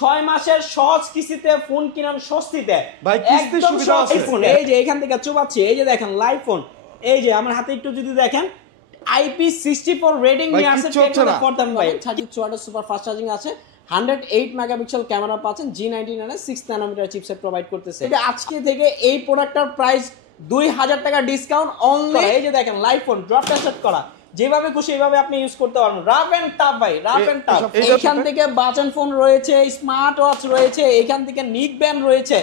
6 মাসের সহজ কিস্তিতে ফোন কিনুন স্বস্তিতে। ভাই কিস্তির সুবিধা আছে। এই যে এখান থেকে চুবাচ্ছি, এই যে দেখেন লাইভ ফোন, এই যে আমার হাতে একটু যদি দেখেন IP64 রেটিং নিয়ে আসছে করতাম ভাই। 32 ওয়াটের সুপার ফাস্ট চার্জিং আছে, 108 মেগাপিক্সেল ক্যামেরা পাচ্ছেন, G99 এর 6 ন্যানোমিটার চিপসেট প্রোভাইড করতেছে। এটা আজকে থেকে এই প্রোডাক্টটার প্রাইস 2000 টাকা ডিসকাউন্ট অনলি। এই যে দেখেন লাইভ ফোন ড্রপ সেট করা, যেভাবে খুশি এইভাবে আপনি ইউজ করতে পারবেন। রাফ এন্ড টাফ ভাই, রাফ এন্ড টাফ। এখান থেকে বাটন ফোন রয়েছে, স্মার্ট ওয়াচ রয়েছে, এখান থেকে নিক ব্যান্ড রয়েছে,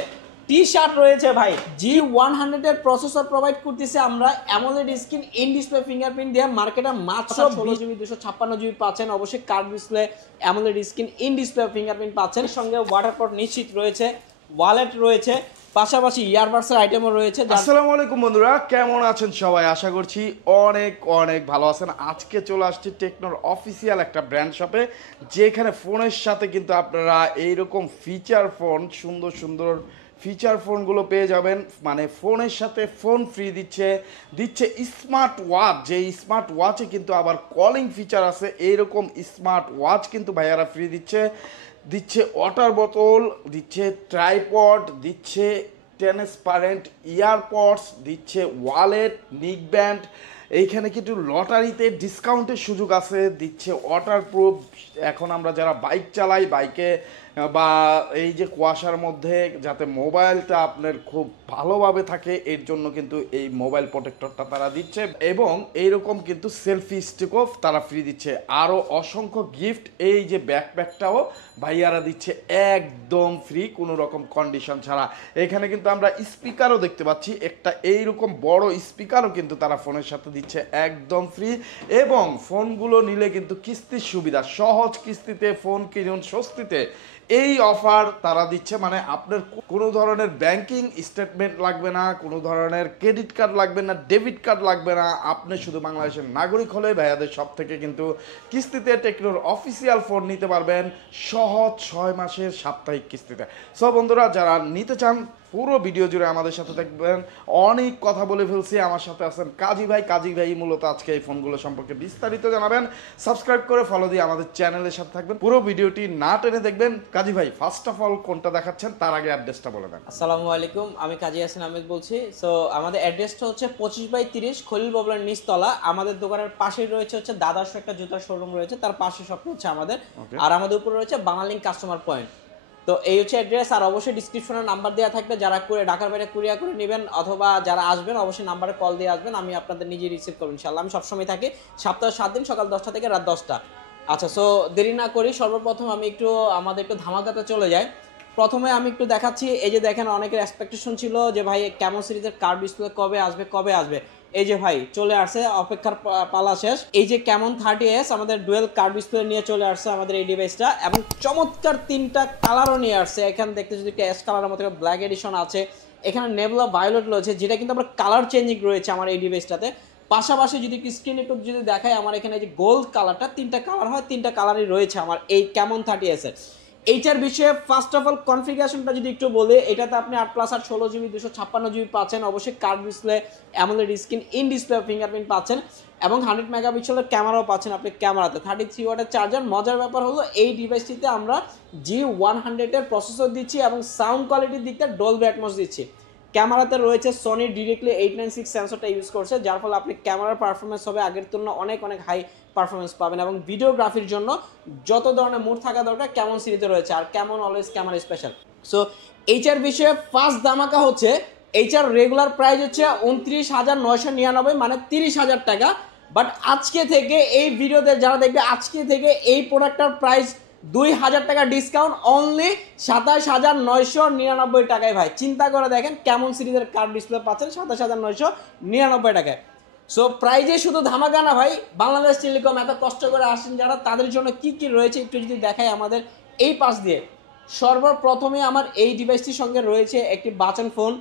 টি শার্ট রয়েছে ভাই। G100 এর প্রসেসর প্রোভাইড করতেছে আমরা, AMOLED screen, in display fingerprint দিয়ে মার্কেটে মাত্র 16GB 256GB পাচ্ছেন। অবশ্যই curve display, AMOLED screen, in display fingerprint পাচ্ছেন। সঙ্গে ওয়াটারপ্রুফ নিশ্চিত রয়েছে, ওয়ালেট রয়েছে, পাশাপাশি ইয়ারবাডসের আইটেমও রয়েছে। আসসালামু আলাইকুম বন্ধুরা, কেমন আছেন সবাই? আশা করছি অনেক অনেক ভালো আছেন। আজকে চলে আসছি টেকনোর অফিসিয়াল একটা ব্র্যান্ড শপে, যেখানে ফোনের সাথে কিন্তু আপনারা এইরকম ফিচার ফোন, সুন্দর সুন্দর ফিচার ফোনগুলো পেয়ে যাবেন। মানে ফোনের সাথে ফোন ফ্রি দিচ্ছে স্মার্ট ওয়াচ। যে স্মার্ট ওয়াচে কিন্তু আবার কলিং ফিচার আছে। এইরকম স্মার্ট ওয়াচ কিন্তু ভাইয়ারা ফ্রি দিচ্ছে ওয়াটার বোতল, দিচ্ছে ট্রাইপড, দিচ্ছে ট্রান্সপারেন্ট ইয়ারপডস, দিচ্ছে ওয়ালেট, নিক ব্যান্ড। এইখানে কিন্তু লটারিতে ডিসকাউন্টের সুযোগ আছে, দিচ্ছে ওয়াটারপ্রুফ। এখন আমরা যারা বাইক চালাই, বাইকে বা এই যে কুয়াশার মধ্যে যাতে মোবাইলটা আপনার খুব ভালোভাবে থাকে, এর জন্য কিন্তু এই মোবাইল প্রোটেক্টরটা তারা দিচ্ছে। এবং এইরকম কিন্তু সেলফি স্টিকও তারা ফ্রি দিচ্ছে। আরও অসংখ্য গিফট, এই যে ব্যাকপ্যাকটাও ভাইয়ারা দিচ্ছে একদম ফ্রি, কোনো রকম কন্ডিশন ছাড়া। এখানে কিন্তু আমরা স্পিকারও দেখতে পাচ্ছি, একটা এইরকম বড় স্পিকারও কিন্তু তারা ফোনের সাথে দিচ্ছে একদম ফ্রি। এবং ফোনগুলো নিলে কিন্তু কিস্তির সুবিধা, সহজ কিস্তিতে ফোন কিনুন স্বস্তিতে, এই অফার তারা দিচ্ছে। মানে আপনার কোনো ধরনের ব্যাংকিং স্টেটমেন্ট লাগবে না, কোনো ধরনের ক্রেডিট কার্ড লাগবে না, ডেবিট কার্ড লাগবে না। আপনি শুধু বাংলাদেশের নাগরিক হলে ভাইয়াদের সব থেকে কিন্তু কিস্তিতে টেকনোর অফিসিয়াল ফোন নিতে পারবেন, সহজ 6 মাসের সাপ্তাহিক কিস্তিতে। সো বন্ধুরা, যারা নিতে চান পুরো ভিডিও জুড়ে আমাদের সাথে থাকবেন। অনেক কথা বলে ফেলছি, আমার সাথে আছেন কাজী ভাই মূলত আজকে এই ফোনগুলো সম্পর্কে বিস্তারিত জানাবেন। সাবস্ক্রাইব করে ফলো দিয়ে আমাদের চ্যানেলের সাথে থাকবেন, পুরো ভিডিওটি না টেনে দেখবেন। কাজী ভাই, ফার্স্ট অফ অল কোনটা দেখাচ্ছেন তার আগে অ্যাড্রেসটা বলে দেন। আসসালামু আলাইকুম, আমি কাজী হাসান আহমেদ বলছি। সো আমাদের অ্যাড্রেসটা হচ্ছে 25/30 খলিল বাবলার নিচতলা। আমাদের দোকানের পাশেই রয়েছে হচ্ছে দাদারশো একটা জুতার শোরুম রয়েছে, তার পাশে সব হচ্ছে আমাদের। আর আমাদের উপরে রয়েছে বাংলালিংক কাস্টমার পয়েন্ট। তো এই হচ্ছে অ্যাড্রেস। আর অবশ্যই ডিসক্রিপশনে নাম্বার দেওয়া থাকবে, যারা করে ঢাকার বাইরে কুরিয়ার করে নেবেন অথবা যারা আসবেন অবশ্যই নাম্বারে কল দিয়ে আসবেন, আমি আপনাদের নিজে রিসিভ করবো ইনশাআল্লাহ। আমি সবসময় থাকি সপ্তাহে 7 দিন, সকাল 10টা থেকে রাত 10টা। আচ্ছা, সো দেরি না করি সর্বপ্রথম আমি আমাদের একটু ধামাকাতে চলে যাই। প্রথমে আমি একটু দেখাচ্ছি, এই যে দেখেন অনেকের এক্সপেকটেশন ছিল যে ভাই ক্যামন সিরিজের কার্ভ ডিসপ্লে কবে আসবে। এই যে ভাই চলে আসছে, অপেক্ষার পালা শেষ। এই যে ক্যামন 30s আমাদের ডুয়েল কার্ভ ডিসপ্লে নিয়ে চলে আসছে আমাদের এই ডিভাইসটা, এবং চমৎকার 3টা কালারও নিয়ে আসছে। এখানে দেখতে যদি একটা অ্যাশ কালারের মতো ব্ল্যাক এডিশন আছে, এখানে নেবুলা ভায়োলেট রয়েছে, যেটা কিন্তু আবার কালার চেঞ্জিং রয়েছে আমার এই ডিভাইসটাতে। পাশাপাশি যদি স্ক্রিন একটু যদি দেখায়, আমার এখানে যে গোল্ড কালারটা, 3টা কালার হয়, 3টা কালারই রয়েছে আমার এই ক্যামন 30s এর। এইটার বিষয়ে ফার্স্ট অফ অল কনফিগারেশনটা যদি একটু বলি, এটাতে আপনি 8+8 16GB 256GB পাচ্ছেন। অবশ্যই curve display, AMOLED screen, in display fingerprint পাচ্ছেন, এবং 100 মেগাপিক্সেলের ক্যামেরাও পাচ্ছেন আপনি ক্যামেরাতে। 33 ওয়াটের চার্জার। মজার ব্যাপার হলো এই ডিভাইসটিতে আমরা G100 এর প্রসেসর দিচ্ছি, এবং সাউন্ড কোয়ালিটির দিকটা ডলবি অ্যাটমস দিচ্ছি। ক্যামেরাতে রয়েছে সোনি ডিরেক্টলি 896 সেন্সরটা ইউজ করছে, যার ফলে আপনি ক্যামেরার পারফরমেন্স হবে আগের তুলনায় অনেক হাই পারফরমেন্স পাবেন। এবং ভিডিওগ্রাফির জন্য যত ধরনের মুড থাকা দরকার ক্যামন সিরিজে রয়েছে, আর Camon always camera special. So HR বিষয়ে ফার্স্ট ধামাকা হচ্ছে, এইচআর রেগুলার প্রাইস হচ্ছে 29,999, মানে 30,000 টাকা। বাট আজকে থেকে এই ভিডিওতে যারা দেখবে, আজকে থেকে এই প্রোডাক্টটার প্রাইস 2000 টাকা ডিসকাউন্ট অনলি 27,999 টাকায়। ভাই চিন্তা করে দেখেন, কেমন সিরিজের কার্ভ ডিসপ্লে পাচ্ছেন 27,999 টাকায়। সো প্রাইজে শুধু ধামাকা না ভাই, বাংলাদেশ টেলিকম এত কষ্ট করে আসেন যারা, তাদের জন্য কি কি রয়েছে একটু যদি দেখাই আমাদের এই পাশ দিয়ে। সর্বপ্রথমে আমার এই ডিভাইসটির সঙ্গে রয়েছে একটি বাটন ফোন,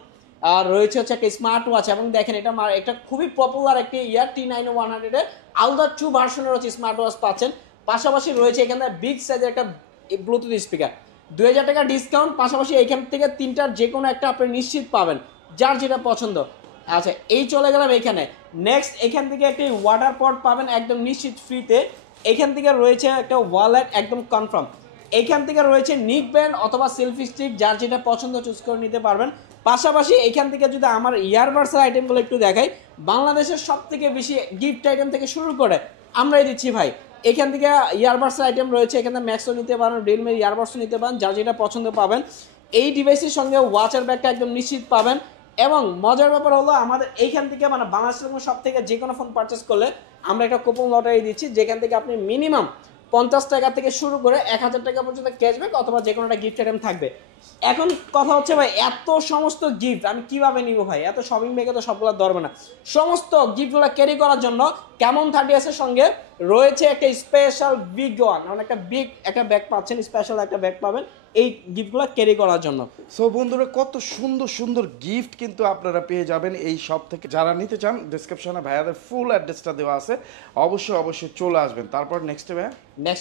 আর রয়েছে হচ্ছে একটা স্মার্ট ওয়াচ। এবং দেখেন এটা খুবই পপুলার একটি T9100 এর আলট্রা 2 ভার্সনের হচ্ছে স্মার্ট ওয়াচ পাচ্ছেন। পাশাপাশি রয়েছে এখানে বিগ সাইজের একটা ব্লুটুথ স্পিকার, 2000 টাকা ডিসকাউন্ট। পাশাপাশি এখান থেকে 3টার যে কোনো একটা আপনি নিশ্চিত পাবেন, যার যেটা পছন্দ। আচ্ছা, এই চলে গেলাম এখানে। নেক্সট এখান থেকে একটি ওয়াটার পট পাবেন একদম নিশ্চিত ফ্রিতে। এখান থেকে রয়েছে একটা ওয়ালেট একদম কনফার্ম। এইখান থেকে রয়েছে নিক ব্যান্ড অথবা সেলফি স্টিক, যার যেটা পছন্দ চুজ করে নিতে পারবেন। পাশাপাশি এখান থেকে যদি আমার ইয়ারবাডসের আইটেমগুলো একটু দেখাই, বাংলাদেশের সব থেকে বেশি গিফট আইটেম থেকে শুরু করে আমরাই দিচ্ছি ভাই। এখান থেকে ইয়ারবাডসের আইটেম রয়েছে, এখানে ম্যাক্সও নিতে পারেন, রিয়েলমির ইয়ারবাডসও নিতে পারেন, যার যেটা পছন্দ পাবেন। এই ডিভাইসের সঙ্গে ওয়াচার ব্যাগটা একদম নিশ্চিত পাবেন। এবং মজার ব্যাপার হলো আমাদের এইখান থেকে মানে বাংলাদেশের সব থেকে যে কোনো ফোন পারচেস করলে আমরা একটা কুপন লটারি দিচ্ছি, যেখান থেকে আপনি মিনিমাম 50 টাকা থেকে শুরু করে 1000 টাকা পর্যন্ত ক্যাশব্যাক অথবা যে কোনো একটা গিফট আইটেম থাকবে। এখন কথা হচ্ছে ভাই, এত সমস্ত গিফট আমি কিভাবে নিব ভাই? এত শপিং ব্যাগে তো সবগুলো ধরবে না। সমস্ত গিফটগুলো ক্যারি করার জন্য ক্যামন 30s এর সঙ্গে রয়েছে একটা স্পেশাল বিগ ওয়ান, মানে একটা বিগ একটা ব্যাগ পাচ্ছেন, স্পেশাল একটা ব্যাগ পাবেন এই গিফটগুলো ক্যারি করার জন্য। সো বন্ধুরা, কত সুন্দর সুন্দর গিফট কিন্তু আপনারা পেয়ে যাবেন এই শপ থেকে। যারা নিতে চান ডেসক্রিপশনে ভাইয়াদের ফুল অ্যাড্রেসটা দেওয়া আছে, অবশ্যই চলে আসবেন। তারপর নেক্সট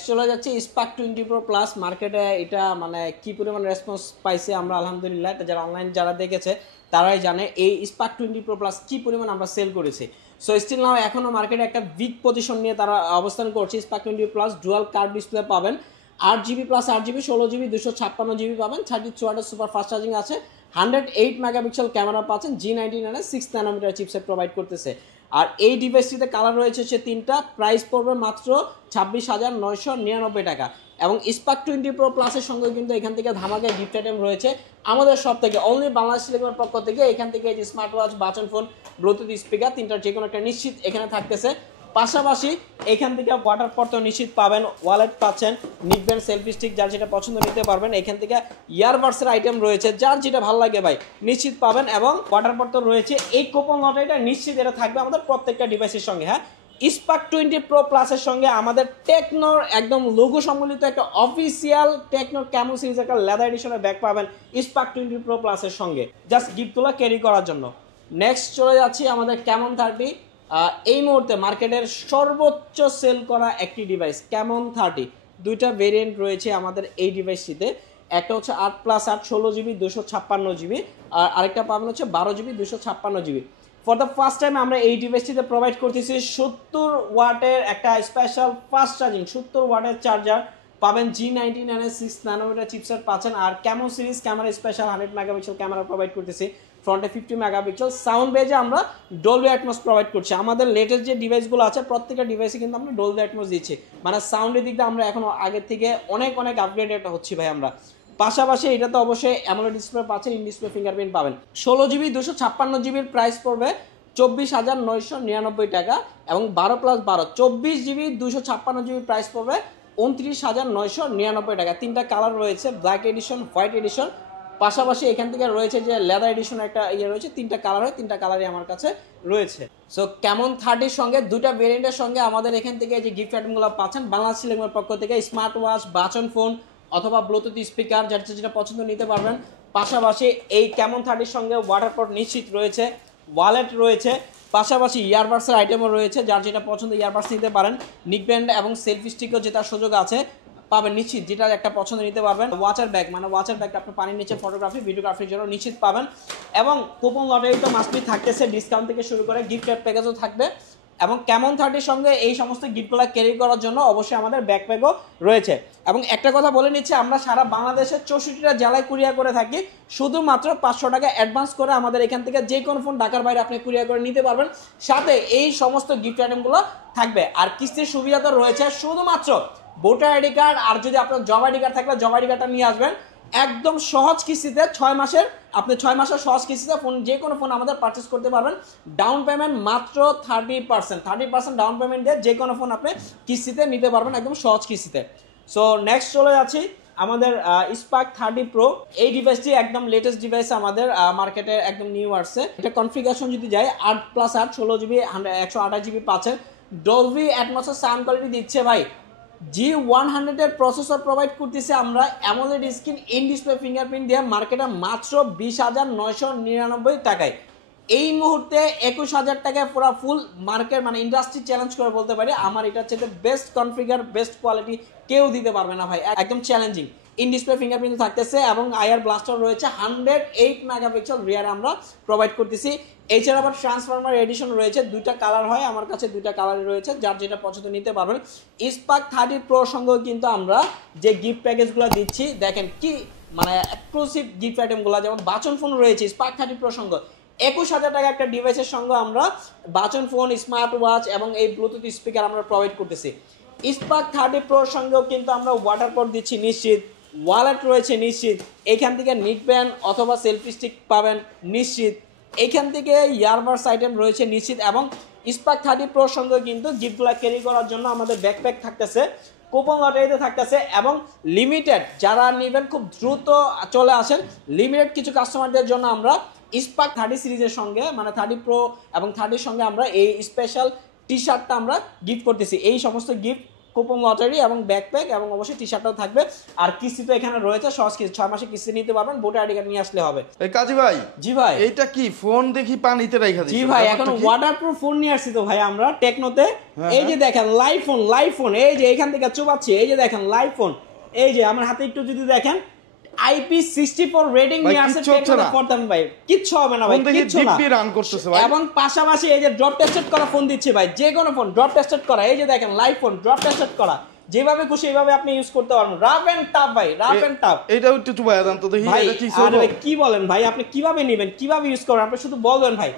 চলে যাচ্ছে স্পার্ক 20 প্রো প্লাস। মার্কেটে এটা মানে কি পরিমাণ রেসপন্স পাইছে আমরা আলহামদুলিল্লাহ, এটা যারা অনলাইন যারা দেখেছে তারাই জানে এই স্পার্ক 20 প্রো প্লাস কি পরিমাণ আমরা সেল করেছি। সো স্টিল নাও এখনো মার্কেটে একটা উইক পজিশন নিয়ে তারা অবস্থান করছে। Spark 20 plus dual curve display পাবেন, 8GB plus 8GB 16GB 256GB পাবেন, 32 ওয়াটের সুপার ফাস্ট চার্জিং আছে, 108 মেগাপিক্সেল ক্যামেরা পাচ্ছেন, G99 এর 6 ন্যানোমিটার চিপসেট প্রোভাইড করতেছে। আর এই ডিভাইসটিতে কালার রয়েছে হচ্ছে 3টা, প্রাইস পড়বে মাত্র 26,999 টাকা। এবং স্পার্ক 20 প্রো প্লাসের সঙ্গে কিন্তু এখান থেকে ধামাকা গিফট আইটেম রয়েছে আমাদের সব থেকে অনলি বাংলাদেশ টেলিকমের পক্ষ থেকে। এখান থেকে এই যে smart watch, button phone, Bluetooth speaker, তিনটার যে কোনো একটা নিশ্চিত এখানে থাকতেছে। পাশাপাশি এখান থেকে ওয়াটার পট নিশ্চিত পাবেন, ওয়ালেট পাচ্ছেন, নিক ব্যান্ড, সেলফি স্টিক, যার যেটা পছন্দ নিতে পারবেন। এখান থেকে ইয়ারবাডসের আইটেম রয়েছে, যার যেটা ভালো লাগে ভাই নিশ্চিত পাবেন। এবং ওয়াটার পট রয়েছে। এই কুপন লটারিটা নিশ্চিত এটা থাকবে আমাদের প্রত্যেকটা ডিভাইসের সঙ্গে। হ্যাঁ, স্পার্ক 20 প্রো প্লাসের সঙ্গে আমাদের টেকনোর একদম লোগো সম্বলিত একটা অফিসিয়াল টেকনোর ক্যামো সিরিজ একটা লেদার এডিশনের ব্যাগ পাবেন স্পার্ক 20 প্রো প্লাসের সঙ্গে, জাস্ট গিফটগুলো ক্যারি করার জন্য। নেক্সট চলে যাচ্ছি আমাদের ক্যামন 30। এই মুহূর্তে মার্কেটের সর্বোচ্চ সেল করা একটি ডিভাইস ক্যামন 30। দুইটা ভেরিয়েন্ট রয়েছে আমাদের এই ডিভাইসটিতে, একটা হচ্ছে 8+8 16GB 256GB, আর আরেকটা পাবেন হচ্ছে 12GB 256GB। For the first time আমরা এই ডিভাইসটিতে প্রোভাইড করতেছি 70 ওয়াটের একটা স্পেশাল ফাস্ট চার্জিং, 70 ওয়াটের চার্জার পাবেন, G99 এর 6 ন্যানোমিটার চিপসেট পাচ্ছেন। আর Camo series camera special 100 megapixel camera provide করতেছি, ফ্রন্টে 50 মেগাপিক্সেল। সাউন্ড বেজে আমরা ডলবি অ্যাটমস প্রোভাইড করছি। আমাদের লেটেস্ট যে ডিভাইসগুলো আছে প্রত্যেকটা ডিভাইসে কিন্তু আমরা ডলবি অ্যাটমস দিচ্ছি, মানে সাউন্ডের দিক দিয়ে আমরা এখন আগের থেকে অনেক আপগ্রেডেড হচ্ছি ভাই আমরা। পাশাপাশি এটা তো অবশ্যই অ্যামোলেড ডিসপ্লে পাচ্ছেন, ইন ডিসপ্লে ফিঙ্গারপ্রিন্ট পাবেন। 16GB 256GBর প্রাইস পড়বে 24,999 টাকা। এবং 12+12 24GB 256GB প্রাইস পড়বে 29,999 টাকা। তিনটা কালার রয়েছে, ব্ল্যাক এডিশন, হোয়াইট এডিশন, পাশাপাশি এখান থেকে রয়েছে যে লেদার এডিশন একটা রয়েছে। তিনটা কালার হয়, তিনটা কালারই আমার কাছে রয়েছে। সো ক্যামন 30 সঙ্গে দুইটা ভেরিয়েন্টের সঙ্গে আমাদের এখান থেকে যে গিফট আইটেমগুলো পাচ্ছেন বাংলাদেশ টেলিকমের পক্ষ থেকে, স্মার্ট ওয়াচ, বাটন ফোন অথবা ব্লুটুথ স্পিকার, যার যেটা পছন্দ নিতে পারবেন। পাশাপাশি এই ক্যামন 30 সঙ্গে ওয়াটার পট নিশ্চিত রয়েছে, ওয়ালেট রয়েছে, পাশাপাশি ইয়ারবাডসের আইটেমও রয়েছে, যার যেটা পছন্দ ইয়ারবাডস নিতে পারেন। নিক ব্যান্ড এবং সেলফি স্টিকও যেটার সুযোগ আছে পাবেন নিশ্চিত, যেটা একটা পছন্দ নিতে পারবেন। ওয়াচার ব্যাগ, মানে ওয়াচার ব্যাগটা আপনি পানির নিচে ফটোগ্রাফি, ভিডিওগ্রাফির জন্য নিশ্চিত পাবেন। এবং কুপন লটারি তো মাস্টবি থাকতেছে, ডিসকাউন্ট থেকে শুরু করে গিফট প্যাকেজও থাকবে। এবং ক্যামন 30 সঙ্গে এই সমস্ত গিফটগুলো ক্যারি করার জন্য অবশ্যই আমাদের ব্যাকপ্যাকও রয়েছে। এবং একটা কথা বলে নিচ্ছি, আমরা সারা বাংলাদেশের 64টা জেলায় কুরিয়ার করে থাকি। শুধুমাত্র 500 টাকা অ্যাডভান্স করে আমাদের এখান থেকে যে কোনো ফোন ঢাকার বাইরে আপনি কুরিয়ার করে নিতে পারবেন, সাথে এই সমস্ত গিফট আইটেমগুলো থাকবে। আর কিস্তির সুবিধা তো রয়েছে, শুধুমাত্র ভোটার আইডি কার্ড আর যদি আপনার জব আইডি কার্ড থাকলে জব আইডি কার্ডটা নিয়ে আসবেন। একদম সহজ কিস্তিতে 6 মাসের, আপনি 6 মাসের সহজ কিস্তিতে ফোন, যে কোনো ফোন আমাদের পারচেস করতে পারবেন। ডাউন পেমেন্ট মাত্র 30% ডাউন পেমেন্ট দিয়ে যে কোনো ফোন আপনি কিস্তিতে নিতে পারবেন, একদম সহজ কিস্তিতে। সো নেক্সট চলে যাচ্ছি আমাদের স্পার্ক 30 প্রো। এই ডিভাইসটি একদম লেটেস্ট ডিভাইস আমাদের মার্কেটে একদম নিউ আসছে। এটা কনফিগারেশন যদি যায় 8+8 16GB 128GB পাচ্ছেন, ডলবি অ্যাটমসের সাউন্ড কোয়ালিটি দিচ্ছে ভাই। G100 এর প্রসেসর প্রোভাইড করতেছে আমরা, AMOLED screen, in display fingerprint দিয়ে মার্কেটে মাত্র 20,999 টাকায়। এই মুহূর্তে 21,000 টাকায় পুরো ফুল মার্কেট, মানে ইন্ডাস্ট্রি চ্যালেঞ্জ করে বলতে পারি আমার এটা হচ্ছে বেস্ট কনফিগার, বেস্ট কোয়ালিটি কেউ দিতে পারবে না ভাই, একদম চ্যালেঞ্জিং। ইন ডিসপ্লে ফিঙ্গারপ্রিন্ট থাকতেছে এবং আইআর ব্লাস্টার রয়েছে 108 মেগাপিক্সেল রিয়ার আমরা প্রোভাইড করতেছি। এছাড়া আবার ট্রান্সফরমার এডিশন রয়েছে, দুইটা কালার হয়, আমার কাছে দুইটা কালারই রয়েছে, যার যেটা পছন্দ নিতে পারবেন। স্পার্ক 30 প্রো সঙ্গেও কিন্তু আমরা যে গিফট প্যাকেজগুলো দিচ্ছি দেখেন কি মানে এক্সক্লুসিভ গিফট আইটেমগুলো, যেমন বাচন ফোন রয়েছে স্পার্ক 30 প্রো সঙ্গে 21,000 টাকা একটা ডিভাইসের সঙ্গে আমরা বাচন ফোন, স্মার্ট ওয়াচ এবং এই ব্লুটুথ স্পিকার আমরা প্রোভাইড করতেছি। স্পার্ক 30 প্রোর সঙ্গেও কিন্তু আমরা ওয়াটার পট দিচ্ছি নিশ্চিত, ওয়ালেট রয়েছে নিশ্চিত, এইখান থেকে নিক ব্যান্ড অথবা সেলফি স্টিক পাবেন নিশ্চিত, এইখান থেকে ইয়ারবাডস আইটেম রয়েছে নিশ্চিত, এবং স্পার্ক 30 প্রোর সঙ্গে কিন্তু গিফটগুলো ক্যারি করার জন্য আমাদের ব্যাকপ্যাক থাকতেছে, কুপন লটারিতে থাকতেছে, এবং লিমিটেড যারা নেবেন খুব দ্রুত চলে আসেন। লিমিটেড কিছু কাস্টমারদের জন্য আমরা স্পার্ক 30 সিরিজের সঙ্গে মানে 30 প্রো এবং 30 সঙ্গে আমরা এই স্পেশাল টি শার্টটা আমরা গিফট করতেছি। এই সমস্ত গিফট কুপন লটারি এবং ব্যাকপ্যাক এবং অবশ্যই টি শার্টটাও থাকবে। আর কিস্তি তো এখানে রয়েছে, সহজ কিস্তি 6 মাসে কিস্তি নিতে পারবেন, ভোটার আইডি কার্ড নিয়ে আসলে হবে। এই কাজী ভাই, জি ভাই, এইটা কি ফোন দেখি পানিতে রাখা দিয়েছেন? জি ভাই, এখন ওয়াটারপ্রুফ ফোন নিয়ে আসছি তো ভাই আমরা টেকনোতে। এই যে দেখেন লাইভ ফোন, এই যে এখান থেকে চুবাচ্ছি, এই যে দেখেন লাইভ ফোন, এই যে আমার হাতে একটু যদি দেখেন IP64 রেটিং নিয়ে আসছে টেকনো করতাম ভাই, কিচ্ছু হবে না ভাই, কিচ্ছু না, দিব্যি রান করতেছে ভাই। এবং পাশাপাশি এই যে ড্রপ টেস্টেড করা ফোন দিচ্ছে ভাই, যে কোনো ফোন ড্রপ টেস্টেড করা, এই যে দেখেন লাইভ ফোন ড্রপ টেস্টেড করা, যেভাবে খুশি এইভাবে আপনি ইউজ করতে পারবেন, রাফ এন্ড টাফ ভাই, রাফ এন্ড টাফ। এইটাও একটু চুবায়া দেন তো দেখি ভাই। এটা কি আরে ভাই কি বলেন ভাই, আপনি কিভাবে নেবেন, কিভাবে ইউজ করবেন, আপনি শুধু বলবেন ভাই।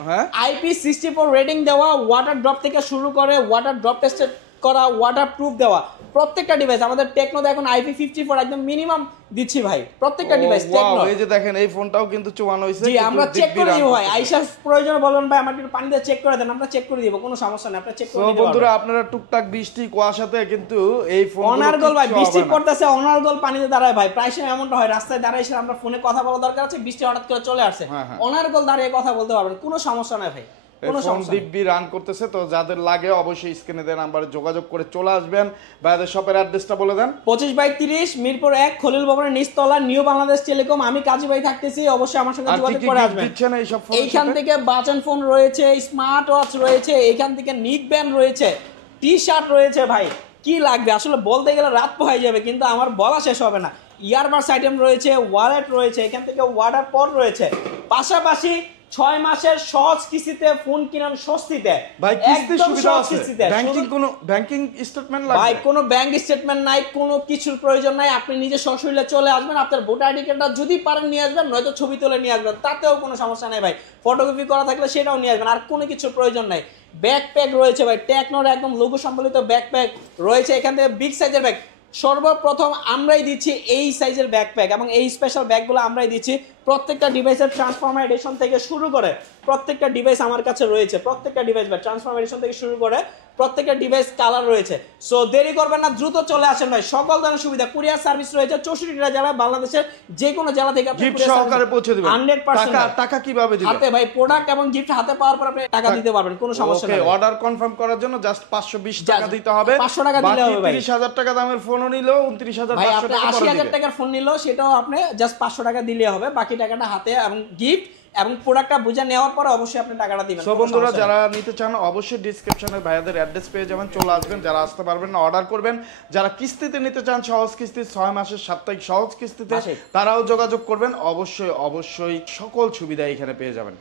IP64 রেটিং দেওয়া, ওয়াটার ড্রপ থেকে শুরু করে ওয়াটার ড্রপ টেস্টেড করা, ওয়াটার প্রুফ দেওয়া প্রত্যেকটা ডিভাইস আমাদের টেকনোতে এখন IP54 একদম মিনিমাম দিচ্ছি ভাই প্রত্যেকটা ডিভাইস টেকনো। এই যে দেখেন এই ফোনটাও কিন্তু চুবানো হইছে, জি আমরা চেক করে দিব ভাই, আইসা প্রয়োজন বলবেন ভাই আমার একটু পানি দিয়ে চেক করে দেন, আমরা চেক করে দিব, কোনো সমস্যা নেই, আপনারা চেক করে নিতে পারবেন। বন্ধুরা আপনারা টুকটাক বৃষ্টি কুয়াশাতে কিন্তু এই ফোন অনার্গল ভাই, বৃষ্টি পড়তেছে অনার্গল পানিতে দাঁড়ায় ভাই, প্রায় সময় এমনটা হয় রাস্তায় দাঁড়ায় এসে আমরা ফোনে কথা বলা দরকার আছে, বৃষ্টি হঠাৎ করে চলে আসছে, অনার্গল দাঁড়িয়ে কথা বলতে পারবেন, কোনো সমস্যা নাই ভাই, ফোন দিব্যি রান করতেছে। তো যাদের লাগে অবশ্যই স্ক্রিনে দেন নাম্বারে যোগাযোগ করে চলে আসবেন। ভাইদের শপের অ্যাড্রেসটা বলে দেন। 25/30 মিরপুর 1 খলিল ভবনের নিচতলা, নিউ বাংলাদেশ টেলিকম। আমি কাজী ভাই থাকতেছি, অবশ্যই আমার সঙ্গে যোগাযোগ করে আসবেন। এইখান থেকে বাটন ফোন রয়েছে, স্মার্ট ওয়াচ রয়েছে, এইখান থেকে নিক ব্যান্ড রয়েছে, টি শার্ট রয়েছে ভাই, কি লাগবে আসলে বলতে গেলে রাত পোহাই যাবে, কিন্তু আমার বলা শেষ হবে না। ইয়ারবাডস আইটেম রয়েছে, ওয়ালেট রয়েছে, এখান থেকে ওয়াটার পট রয়েছে, পাশাপাশি 6 মাসের সহজ কিস্তিতে ফোন কিনুন স্বস্তিতে ভাই, কিস্তি সুবিধা আছে, ব্যাংকিং স্টেটমেন্ট লাগবে ভাই, কোনো ব্যাংক স্টেটমেন্ট নাই, কোনো কিছুর প্রয়োজন নাই, আপনি নিজে সশরীরে চলে আসবেন, আপনার ভোটার আইডি কার্ডটা যদি পারেন নিয়ে আসবেন, নয়তো ছবি তুলে নিয়ে আসবেন, তাতেও কোনো সমস্যা নাই ভাই, ফটোকপি করা থাকলে সেটাও নিয়ে আসবেন, আর কোনো কিছুর প্রয়োজন নাই। ব্যাকপ্যাক রয়েছে ভাই, টেকনোর একদম লোগো সম্বলিত ব্যাকপ্যাক রয়েছে, এখান থেকে বিগ সাইজের ব্যাগ সর্বপ্রথম আমরাই দিচ্ছি, এই সাইজের ব্যাকপ্যাক এবং এই স্পেশাল ব্যাগগুলো আমরাই দিচ্ছি। প্রত্যেকটা ডিভাইসের ট্রান্সফরমার এডিশন থেকে শুরু করে প্রত্যেকটা ডিভাইস আমার কাছে রয়েছে, প্রত্যেকটা ডিভাইস বা ট্রান্সফরমার এডিশন থেকে শুরু করে প্রত্যেকটা ডিভাইস কালার রয়েছে। সো দেরি করবেন না, দ্রুত চলে আসেন ভাই, সকল ধরনের সুবিধা, কুরিয়ার সার্ভিস রয়েছে 64টা জেলায়, বাংলাদেশের যে কোনো জেলা থেকে আপনি গিফট সহকারে পৌঁছে দিবেন। 100% টাকা কিভাবে দিবেন? হাতে ভাই, প্রোডাক্ট এবং গিফট হাতে পাওয়ার পর আপনি টাকা দিতে পারবেন, কোনো সমস্যা নেই। অর্ডার কনফার্ম করার জন্য জাস্ট 520 টাকা দিতে হবে, 500 টাকা দিলে হবে ভাই। 30,000 টাকা দামের ফোনও নিলো 29,500 টাকা, 80,000 টাকার ফোন নিলো সেটাও আপনি জাস্ট 500 টাকা দিলে হবে, বাকি টাকাটা হাতে এবং গিফট এবং প্রোডাক্টটা বুঝে নেওয়ার পরে অবশ্যই আপনি টাকাটা দিবেন। সো বন্ধুরা যারা নিতে চান অবশ্যই ডেসক্রিপশনে ভাইয়াদের অ্যাড্রেস পেয়ে যাবেন, চলে আসবেন, যারা আসতে পারবেন না অর্ডার করবেন, যারা কিস্তিতে নিতে চান সহজ কিস্তি 6 মাসের সাপ্তাহিক সহজ কিস্তিতে তারাও যোগাযোগ করবেন, অবশ্যই সকল সুবিধা এখানে পেয়ে যাবেন।